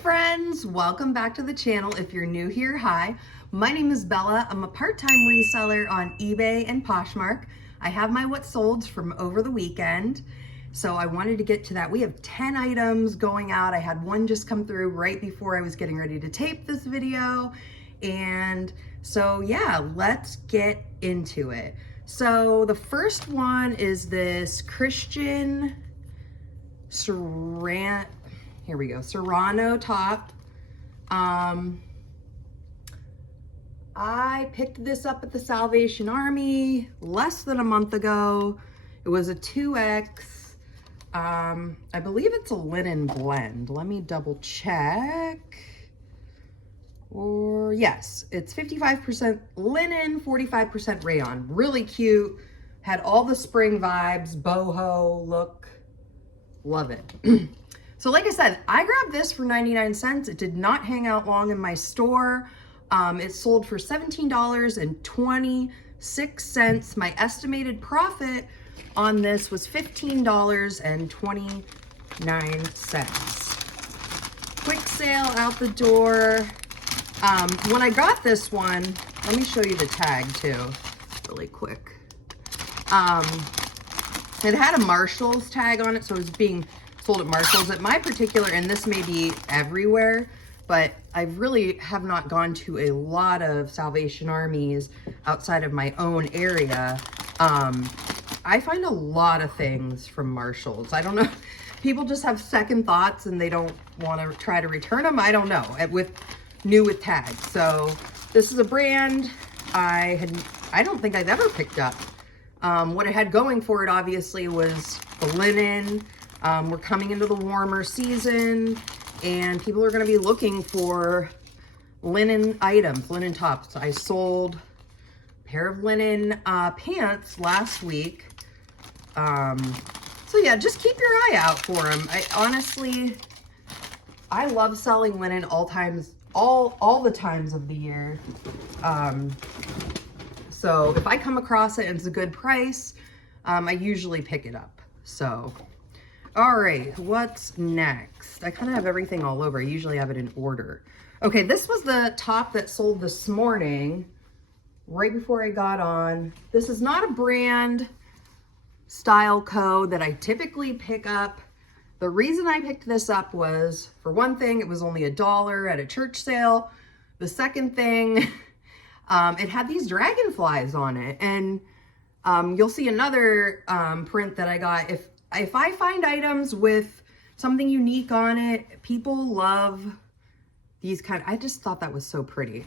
friends, welcome back to the channel. If you're new here, hi. My name is Bella. I'm a part-time reseller on eBay and Poshmark. I have my what solds from over the weekend, so I wanted to get to that. We have 10 items going out. I had one just come through right before I was getting ready to tape this video, and so yeah, let's get into it. So the first one is this Christian Serrano top. I picked this up at the Salvation Army less than a month ago. It was a 2X. I believe it's a linen blend. Let me double check. Or yes, it's 55% linen, 45% rayon. Really cute. Had all the spring vibes, boho look. Love it. So like I said, I grabbed this for 99 cents. It did not hang out long in my store. It sold for $17.26. My estimated profit on this was $15.29. Quick sale out the door. When I got this one, let me show you the tag too, really quick. It had a Marshall's tag on it, so it was being sold at Marshall's. At my particular, and this may be everywhere, but I really have not gone to a lot of Salvation Armies outside of my own area. I find a lot of things from Marshall's. I don't know, people just have second thoughts and they don't want to try to return them. I don't know, new with tags. So this is a brand I don't think I've ever picked up. What it had going for it obviously was the linen. We're coming into the warmer season and people are going to be looking for linen items, linen tops. I sold a pair of linen pants last week. So yeah, just keep your eye out for them. I love selling linen all the times of the year. So if I come across it and it's a good price, I usually pick it up. So, all right, what's next? I kind of have everything all over. I usually have it in order. Okay, this was the top that sold this morning, right before I got on. This is not a brand style code that I typically pick up. The reason I picked this up was, for one thing, it was only $1 at a church sale. The second thing, it had these dragonflies on it, and you'll see another print that I got. If I find items with something unique on it, people love these I just thought that was so pretty.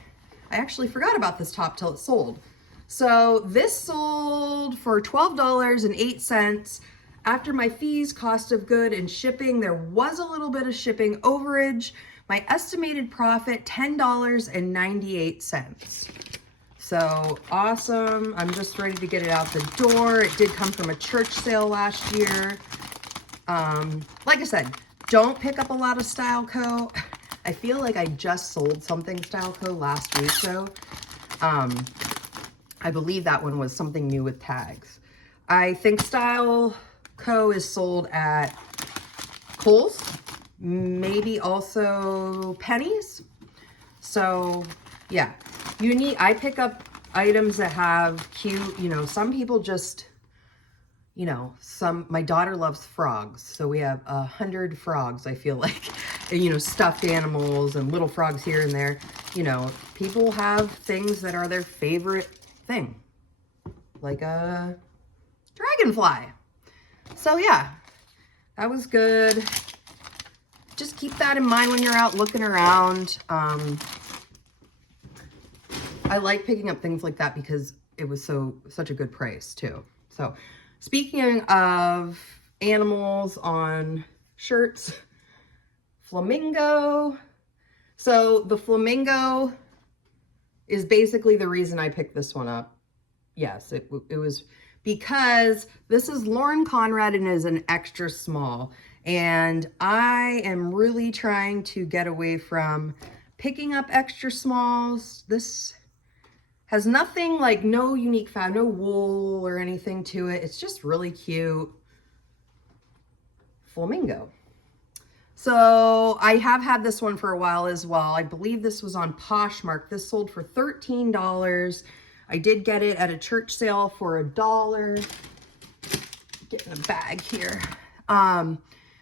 I actually forgot about this top till it sold. So this sold for $12.08. After my fees, cost of good, and shipping, there was a little bit of shipping overage. My estimated profit, $10.98. So awesome. I'm just ready to get it out the door. It did come from a church sale last year. Like I said, don't pick up a lot of Styleco. I feel like I just sold something Styleco last week though. I believe that one was something new with tags. I think Styleco is sold at Kohl's, maybe also Penny's. So yeah. I pick up items that have cute, some people just, my daughter loves frogs. So we have 100 frogs, I feel like, stuffed animals and little frogs here and there. People have things that are their favorite thing, like a dragonfly. So yeah, that was good. Just keep that in mind when you're out looking around. I like picking up things like that because it was such a good price too. So speaking of animals on shirts, flamingo. So the flamingo is basically the reason I picked this one up. Yes, it was because this is Lauren Conrad and is an extra small. And I am really trying to get away from picking up extra smalls. This has nothing, like no unique fabric, no wool or anything to it. It's just really cute. Flamingo. So I have had this one for a while as well. I believe this was on Poshmark. This sold for $13. I did get it at a church sale for $1. Getting a bag here.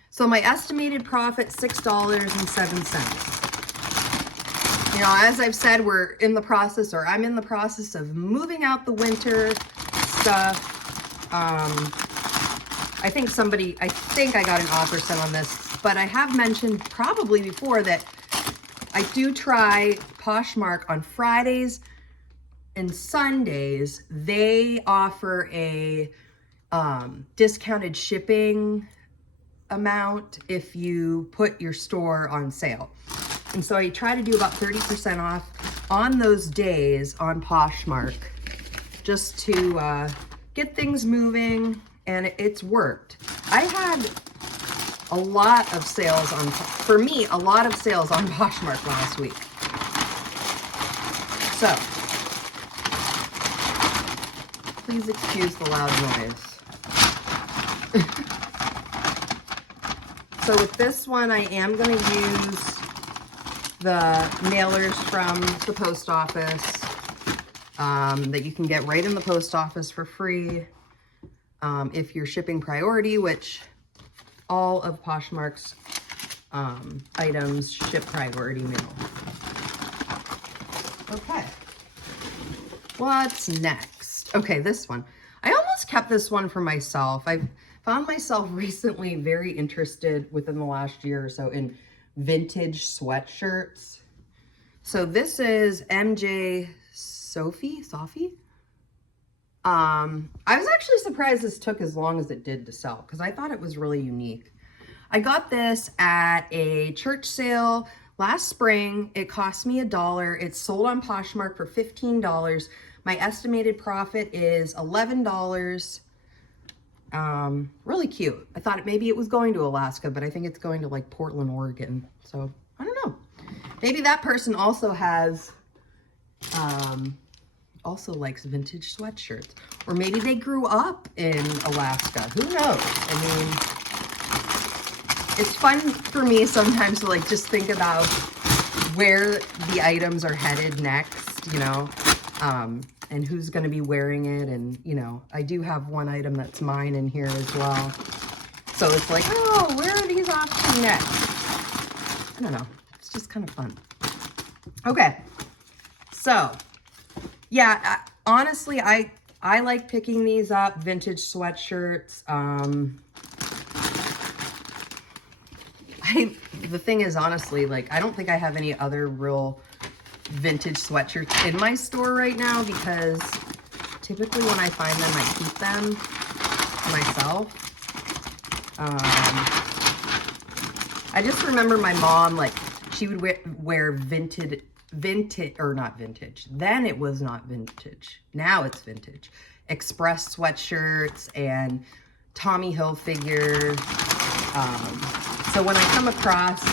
So my estimated profit, $6.07. You know, as I've said, we're in the process, or I'm in the process of moving out the winter stuff. I think I got an offer sent on this, but I have mentioned probably before that I do try Poshmark on Fridays and Sundays. They offer a discounted shipping amount if you put your store on sale. And so I try to do about 30% off on those days on Poshmark just to get things moving, and it's worked. I had a lot of sales on, for me, a lot of sales on Poshmark last week. So, please excuse the loud noise. So with this one, I am going to use the mailers from the post office that you can get right in the post office for free if you're shipping priority, which all of Poshmark's items ship priority mail. Okay, what's next? Okay, this one. I almost kept this one for myself. I've found myself recently very interested within the last year or so in vintage sweatshirts. So this is MJ Sophie? I was actually surprised this took as long as it did to sell because I thought it was really unique. I got this at a church sale last spring. It cost me $1. It's sold on Poshmark for $15. My estimated profit is $11. Really cute. I thought maybe it was going to Alaska, but I think it's going to like Portland, Oregon. So I don't know. Maybe that person also has, also likes vintage sweatshirts, or maybe they grew up in Alaska. Who knows? I mean, it's fun for me sometimes to like just think about where the items are headed next, you know, and who's going to be wearing it. And, you know, I do have one item that's mine in here as well. So it's like, oh, where are these off to next? I don't know. It's just kind of fun. Okay. So, yeah, honestly, I like picking these up, vintage sweatshirts. The thing is, honestly, like, I don't think I have any other real vintage sweatshirts in my store right now because typically when I find them, I keep them myself. I just remember my mom, like, she would wear vintage, or not vintage. Then it was not vintage. Now it's vintage. Express sweatshirts and Tommy Hilfiger. So when I come across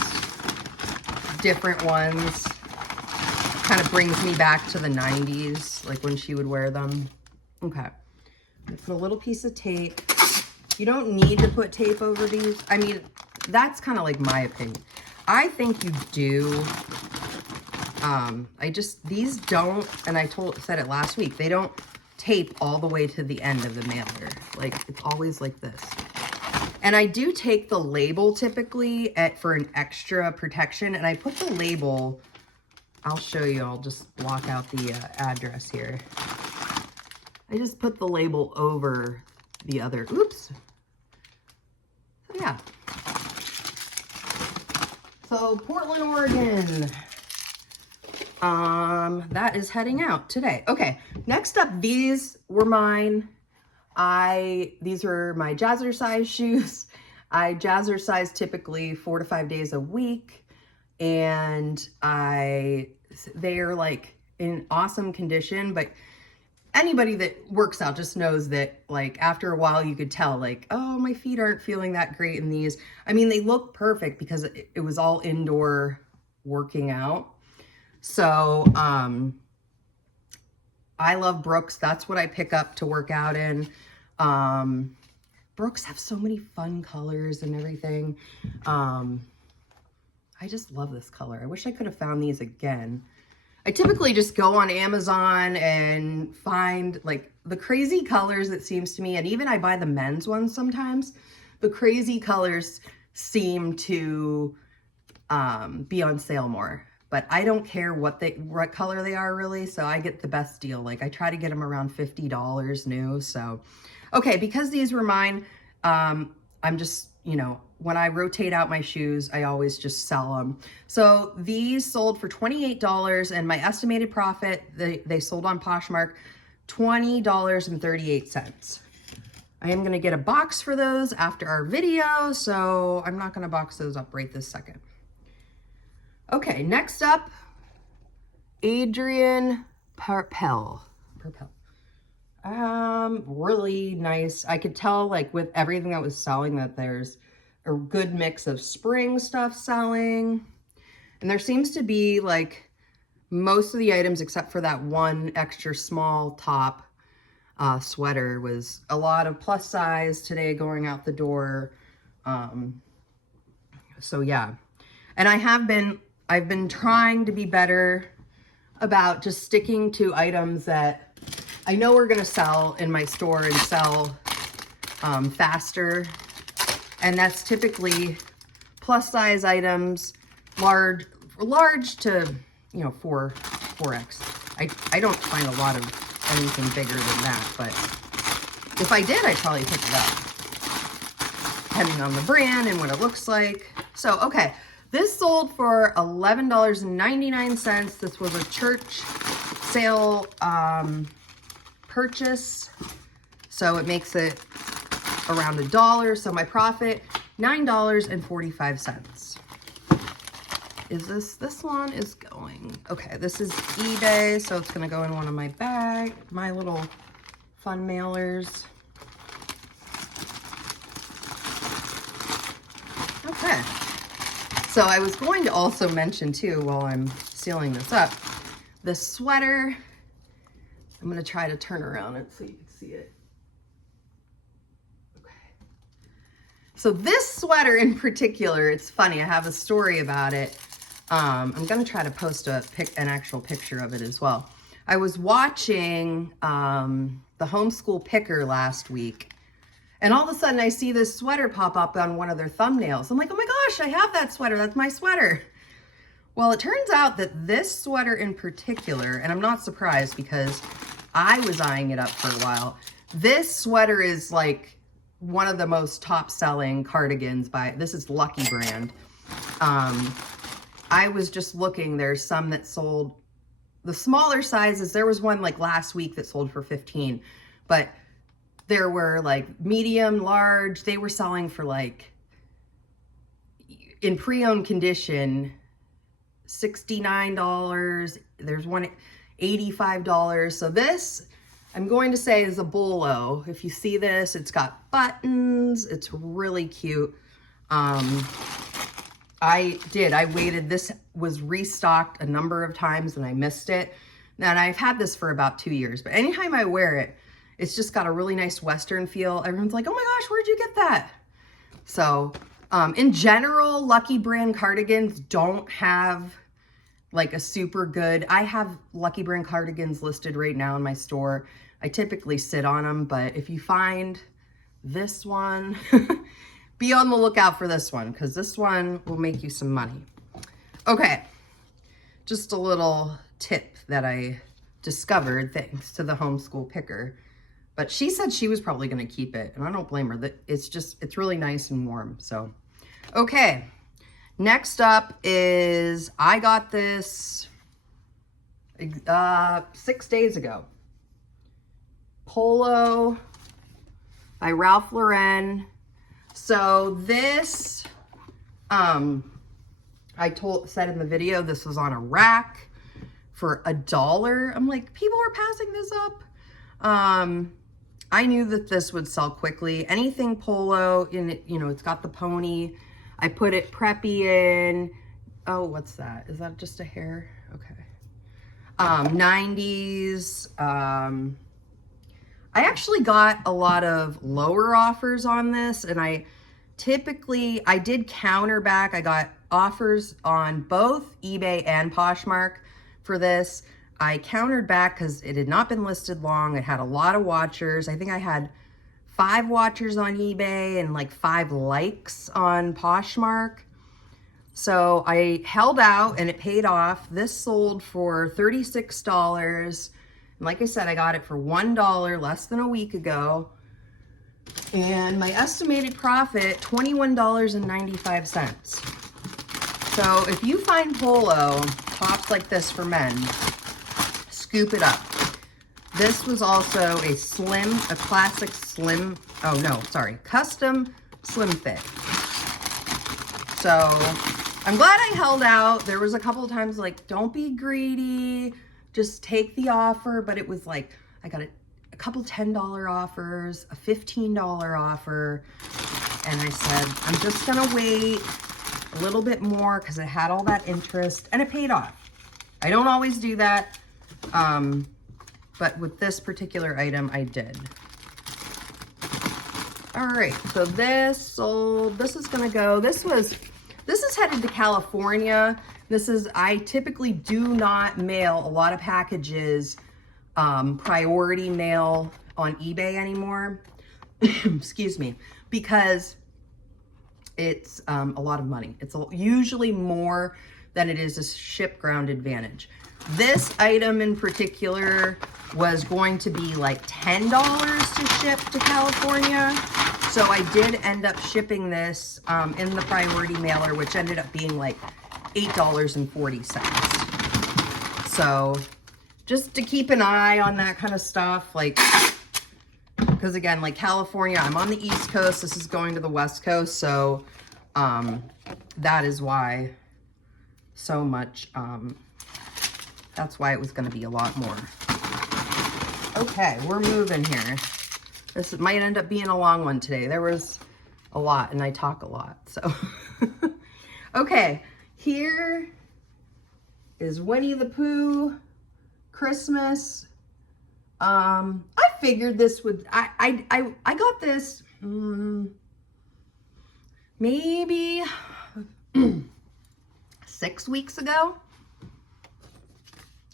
different ones, kind of brings me back to the 90s, like when she would wear them. Okay. It's a little piece of tape. You don't need to put tape over these. I mean, that's kind of like my opinion. I think you do. These don't, and I said it last week, they don't tape all the way to the end of the mailer. Like, it's always like this. And I do take the label typically for an extra protection, and I put the label, I'll show you, I'll just block out the address here. I just put the label over the other, oops. So yeah. So Portland, Oregon. That is heading out today. Okay, next up, these were mine. These are my jazzercise shoes. I jazzercise typically 4 to 5 days a week, and they're like in awesome condition, but anybody that works out just knows that, like, after a while you could tell, like, oh, my feet aren't feeling that great in these. I mean, they look perfect because it was all indoor working out. So, I love Brooks. That's what I pick up to work out in. Brooks have so many fun colors and everything. I just love this color. I wish I could have found these again. I typically just go on Amazon and find like the crazy colors, it seems to me, and even I buy the men's ones sometimes. The crazy colors seem to be on sale more, but I don't care what color they are really, so I get the best deal. Like I try to get them around $50 new. So okay, because these were mine, I'm just, you know, when I rotate out my shoes, I always just sell them. So these sold for $28, and my estimated profit, they sold on Poshmark, $20.38. I am gonna get a box for those after our video, so I'm not gonna box those up right this second. Okay, next up, Adrian Perpel. Really nice. I could tell like with everything that was selling that there's a good mix of spring stuff selling. And there seems to be like most of the items except for that one extra small top sweater was a lot of plus size today going out the door. So yeah. And I've been trying to be better about just sticking to items that I know we're gonna sell in my store and sell faster. And that's typically plus size items, large to, you know, 4X. I don't find a lot of anything bigger than that, but if I did, I'd probably pick it up, depending on the brand and what it looks like. So, okay, this sold for $11.99. This was a church sale purchase, so it makes it around $1. So my profit, $9.45. Is this one is going, okay, this is eBay, so it's gonna go in one of my my little fun mailers. Okay, so I was going to also mention too, while I'm sealing this up, the sweater. I'm gonna try to turn around it so you can see it. So this sweater in particular, it's funny, I have a story about it. I'm gonna try to post an actual picture of it as well. I was watching the homeschool picker last week, and all of a sudden I see this sweater pop up on one of their thumbnails. I'm like, oh my gosh, I have that sweater, that's my sweater. Well, it turns out that this sweater in particular, and I'm not surprised because I was eyeing it up for a while, this sweater is like one of the most top selling cardigans this is Lucky brand. I was just looking, there's some that sold the smaller sizes. There was one like last week that sold for 15, but there were like medium, large, they were selling for like, in pre-owned condition, $69. There's one $85. So this, I'm going to say, is a bolo. If you see this, it's got buttons. It's really cute. I waited. This was restocked a number of times and I missed it. And I've had this for about 2 years, but anytime I wear it, it's just got a really nice Western feel. Everyone's like, oh my gosh, where'd you get that? So in general, Lucky brand cardigans don't have like a super good, I have Lucky brand cardigans listed right now in my store. I typically sit on them, but if you find this one, be on the lookout for this one, because this one will make you some money. Okay, just a little tip that I discovered thanks to the homeschool picker, but she said she was probably going to keep it, and I don't blame her. That it's really nice and warm. So, okay. Next up is, I got this 6 days ago. Polo by Ralph Lauren. So this, said in the video, this was on a rack for $1. I'm like, people are passing this up. I knew that this would sell quickly. Anything polo in it, you know, it's got the pony. I put it preppy in. Oh, what's that? Is that just a hair? Okay. 90s. I actually got a lot of lower offers on this, and I did counter back. I got offers on both eBay and Poshmark for this. I countered back because it had not been listed long. It had a lot of watchers. I think I had 5 watchers on eBay and like 5 likes on Poshmark. So I held out and it paid off. This sold for $36. And like I said, I got it for $1 less than a week ago. And my estimated profit, $21.95. So if you find polo tops like this for men, scoop it up. This was also a classic slim, custom slim fit. So I'm glad I held out. There was a couple of times like, don't be greedy, just take the offer. But it was like, I got a couple $10 offers, a $15 offer. And I said, I'm just gonna wait a little bit more because it had all that interest and it paid off. I don't always do that. But with this particular item, I did. All right, so this sold, this is gonna go, this is headed to California. I typically do not mail a lot of packages, priority mail on eBay anymore, excuse me, because it's a lot of money. It's usually more than it is a ship ground advantage. This item in particular was going to be like $10 to ship to California. So I did end up shipping this in the priority mailer, which ended up being like $8.40. So just to keep an eye on that kind of stuff, like, because again, like California, I'm on the East Coast, this is going to the West Coast. So that is why so much, that's why it was going to be a lot more. Okay, we're moving here. This might end up being a long one today. There was a lot and I talk a lot, so. Okay, here is Winnie the Pooh Christmas. I figured this would, I got this maybe 6 weeks ago.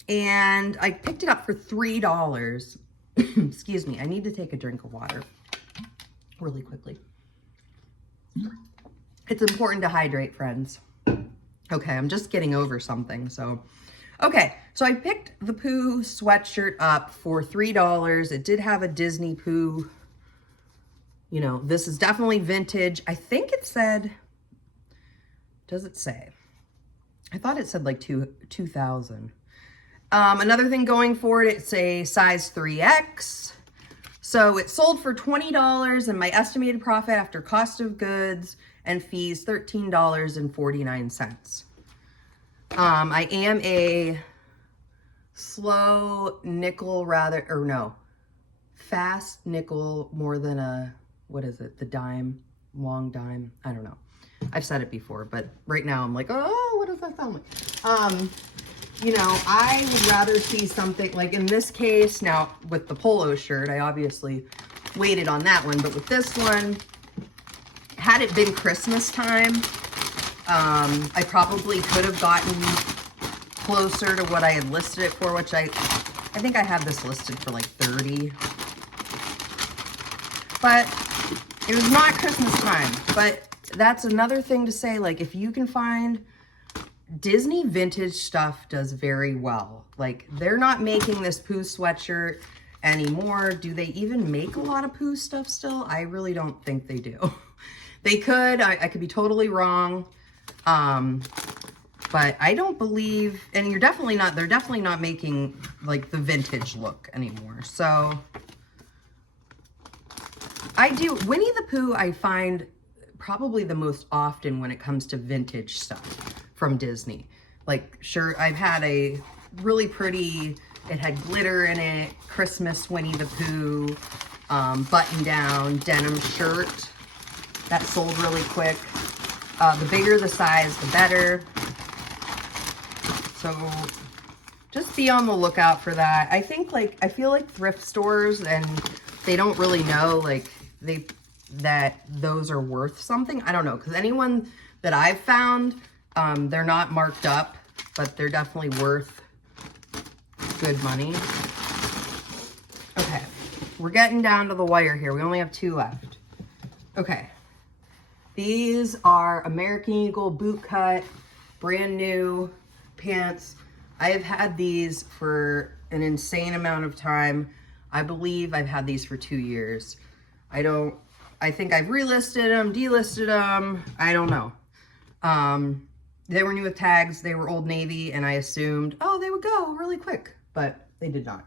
And I picked it up for $3. Excuse me, I need to take a drink of water really quickly. It's important to hydrate, friends. Okay, I'm just getting over something, so. Okay, so I picked the Pooh sweatshirt up for $3. It did have a Disney Pooh. You know, this is definitely vintage. I think it said, does it say? I thought it said like 2000. Another thing going for it, it's a size 3X. So it sold for $20 and my estimated profit after cost of goods and fees, $13.49. I am a slow nickel fast nickel more than a, what is it? The dime, long dime. I don't know. I've said it before, but right now I'm like, oh, what does that sound like? You know, I would rather see something like in this case, now with the polo shirt, I obviously waited on that one, but with this one, had it been Christmas time, I probably could have gotten closer to what I had listed it for, which I think I had this listed for like 30. But it was not Christmas time. But that's another thing to say, like if you can find Disney vintage stuff does very well. Like they're not making this Pooh sweatshirt anymore. Do they even make a lot of Pooh stuff still? I really don't think they do. They could, I could be totally wrong. But I don't believe, and they're definitely not making like the vintage look anymore. So I do, Winnie the Pooh I find probably the most often when it comes to vintage stuff from Disney. Like, sure, I've had a really pretty, it had glitter in it, Christmas Winnie the Pooh, button-down denim shirt. That sold really quick. The bigger the size, the better. So just be on the lookout for that. I think like, I feel like thrift stores, and they don't really know like that those are worth something. I don't know, because anyone that I've found They're not marked up, but they're definitely worth good money. Okay, we're getting down to the wire here. We only have 2 left. Okay, these are American Eagle boot cut, brand new pants. I have had these for an insane amount of time. I believe I've had these for 2 years. I think I've relisted them, delisted them. I don't know. They were new with tags. They were Old Navy, and I assumed, oh, they would go really quick, but they did not.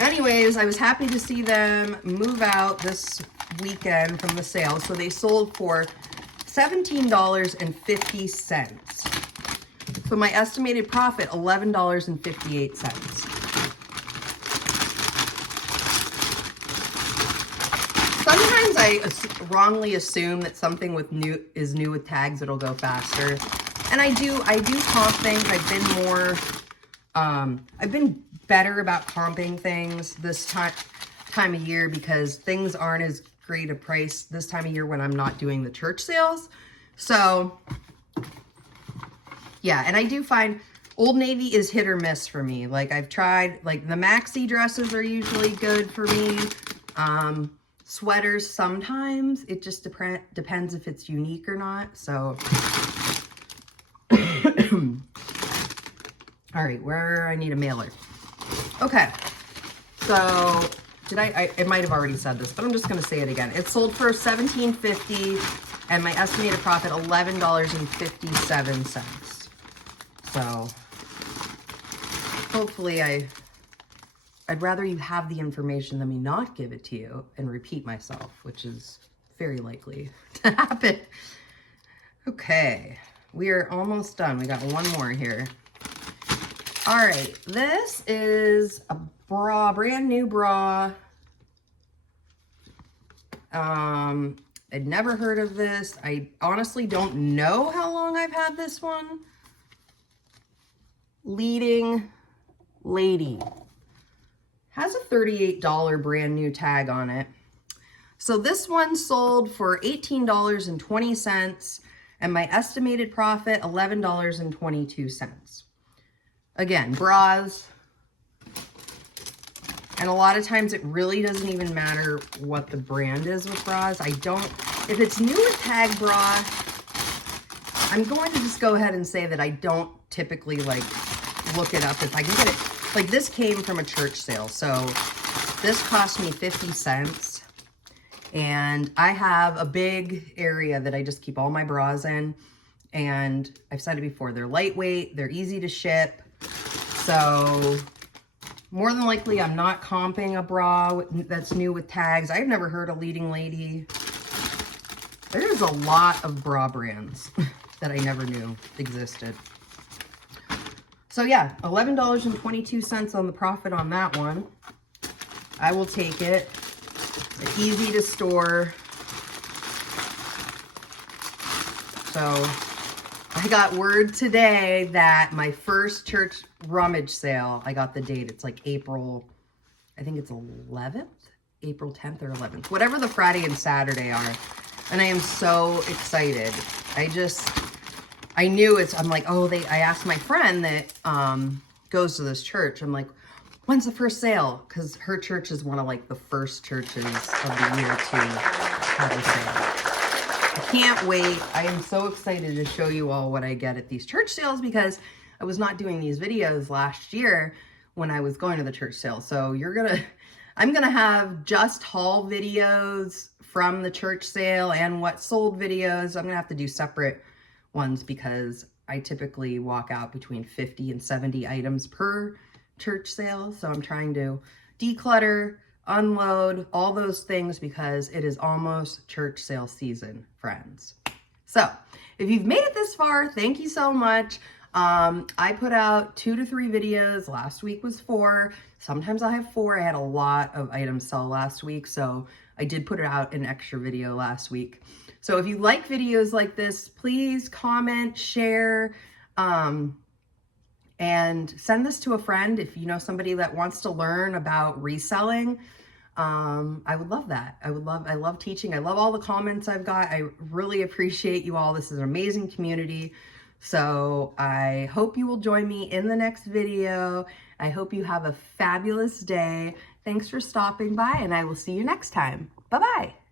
Anyways, I was happy to see them move out this weekend from the sale. So they sold for $17.50. So my estimated profit, $11.58. Sometimes I wrongly assume that something is new with tags, it'll go faster. And I do comp things. I've been better about comping things this time of year because things aren't as great a price this time of year when I'm not doing the church sales. So yeah, and I do find Old Navy is hit or miss for me. Like I've tried, like the maxi dresses are usually good for me. Sweaters sometimes, it just depends if it's unique or not. So all right, where I need a mailer. Okay, so I might have already said this, but I'm just gonna say it again. It sold for $17.50 and my estimated profit $11.57. So hopefully I'd rather you have the information than me not give it to you and repeat myself, which is very likely to happen. Okay, we are almost done. We got one more here. All right, this is a bra, brand new bra. I'd never heard of this. I honestly don't know how long I've had this one. Leading Lady. Has a $38 brand new tag on it. So this one sold for $18.20 and my estimated profit $11.22. Again, bras. And a lot of times it really doesn't even matter what the brand is with bras. If it's new with tag bra, I'm going to just go ahead and say that I don't typically like look it up if I can get it. Like this came from a church sale. So this cost me 50 cents. And I have a big area that I just keep all my bras in. And I've said it before, they're lightweight, they're easy to ship. So more than likely, I'm not comping a bra that's new with tags. I've never heard of Leading Lady. There's a lot of bra brands that I never knew existed. So yeah, $11.22 on the profit on that one. I will take it. It's easy to store. So I got word today that my first church rummage sale, I got the date. It's like April, I think it's 11th, April 10th or 11th, whatever the Friday and Saturday are. And I am so excited. I knew I'm like, oh, I asked my friend that goes to this church. I'm like, when's the first sale? Because her church is one of like the first churches of the year to have a sale. I can't wait. I am so excited to show you all what I get at these church sales because I was not doing these videos last year when I was going to the church sale. So I'm gonna have just haul videos from the church sale and what sold videos. I'm gonna have to do separate ones because I typically walk out between 50 and 70 items per church sale. So I'm trying to declutter, unload, all those things because it is almost church sale season, friends. So if you've made it this far, thank you so much. I put out 2 to 3 videos. Last week was 4. Sometimes I have 4. I had a lot of items sell last week, so I did put out an extra video last week. So if you like videos like this, please comment, share, and send this to a friend if you know somebody that wants to learn about reselling. I would love that. I love teaching. I love all the comments I've got. I really appreciate you all. This is an amazing community. So I hope you will join me in the next video. I hope you have a fabulous day. Thanks for stopping by, and I will see you next time. Bye-bye.